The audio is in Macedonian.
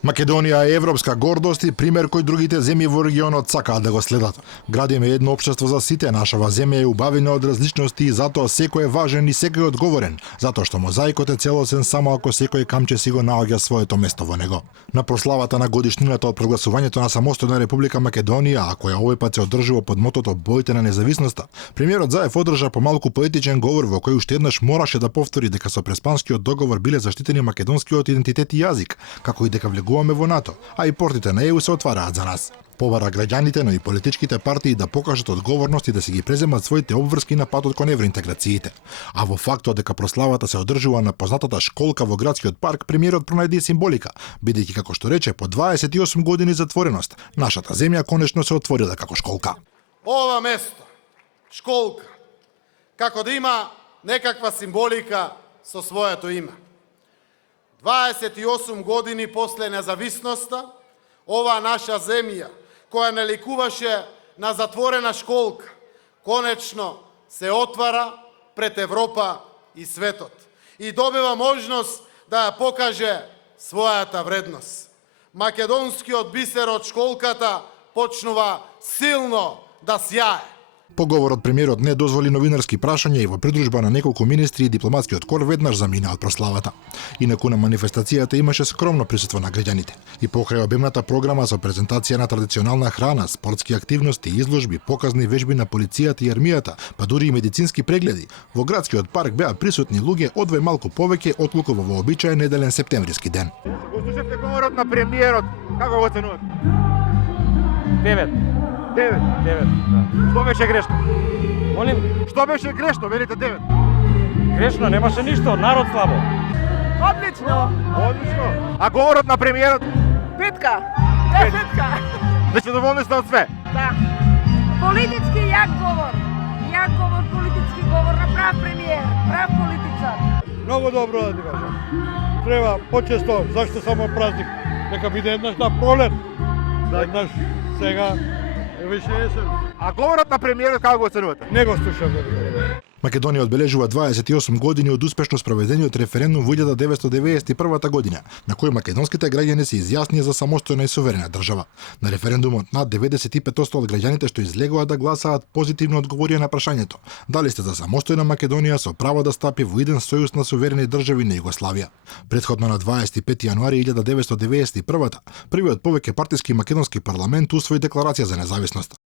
Македонија е европска гордост и пример кој другите земји во регионот сакаат да го следат. Градиме едно општество за сите, нашава земја е убавена од различности и затоа секој е важен и секој е одговорен, затоа што мозаикот е целосен само ако секој камче си го наоѓа своето место во него. На прославата на годишнината од прогласувањето на самостојна Република Македонија, а која овој пат се одржува под мотото Боите на независноста, премиерот Заев одржа помалку поетичен говор во кој уште еднаш мораше да повтори дека со Преспанскиот договор биле заштитени македонскиот идентитет и јазик, како и дека влегуваме во НАТО, а и портите на ЕУ се отвараат за нас. Побара граѓаните, но и политичките партии да покажат одговорност и да си ги преземат своите обврски на патот кон евроинтеграциите. А во фактот дека прославата се одржува на познатата школка во градскиот парк, премиерот пронајде символика, бидејќи како што рече, по 28 години затвореност, нашата земја конечно се отворила како школка. Ова место, школка, како да има некаква символика со своето име. 28 години после независноста, ова наша земја, која не ликуваше на затворена школка, конечно се отвара пред Европа и светот и добива можност да ја покаже својата вредност. Македонскиот бисер од школката почнува силно да сјае. Поговорот премиерот не дозволи новинарски прашања и во придружба на неколку министри и дипломатскиот кор веднаш замина од прославата. Инаку на манифестацијата имаше скромно присуство на граѓаните. И покрај обемната програма со презентација на традиционална храна, спортски активности, изложби, показни вежби на полицијата и армијата, па дури и медицински прегледи, во градскиот парк беа присутни луѓе одвај малку повеќе отколку во вообичаен неделен септемвриски ден. Го слушавте говорот на премиерот, како го оценувате? 9. 9. Да. Што беше грешно? Молим, Што беше грешно, велите 9? грешно, немаше ништо, народ слабо. Одлично. Одлично. А говорот на премиерот? Петка. Десетка. Значи доволни сте од све? Да. Политички јак говор, политички говор на прав премиер, прав политичар. Много добро да ти кажам. Треба почесто, зашто само празник, нека биде еднаш на пролет. Еднаш сега е више есен. А говорот на премиерот како го оценувате? Не го слушам да ви Македонија одбележува 28 години од успешно спроведениот референдум во 1991 година, на кој македонските граѓани се изјаснија за самостојна и суверена држава. На референдумот над 95% од граѓаните што излегоа да гласаат позитивно одговорија на прашањето: дали сте за самостојна Македонија со право да стапи во еден сојуз на суверени држави на Југославија. Претходно на 25 јануари 1991 првиот повеќе партиски македонски парламент усвои декларација за независност.